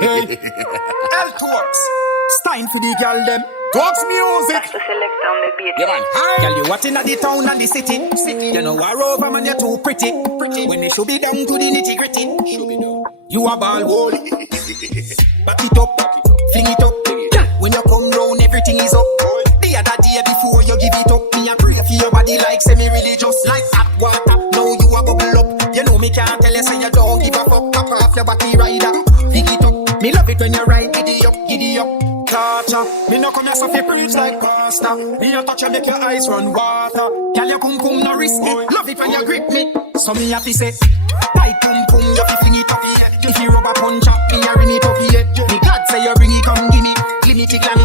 Hey, Toux. Stein for the girl them. Toux music. That's the select on the beat. Yeah, man. Girl, you what in the town and the city. You know I over man, you're too pretty. When they should be down to the nitty gritty. You a ball wall. Back it up, fling it up. When you come round, everything is up. The other day before you give it up, me a pray for your body like semi-religious. Like hot water, now you a bubble up. You know me can't tell you say you don't give a fuck. Pop off your body rider, pick it up. Me love it when you ride, giddy up, giddy up. Torture, me no come here so fi preach like pastor. Me a touch you make your eyes run water. Girl your pum pum no risky, love it when you grip me. So me have to say, tight pum pum, you fi fling it up here. If you rubber punch up, me a ring it up here. Me glad say you bring it, come give me. Glimiti glamiti.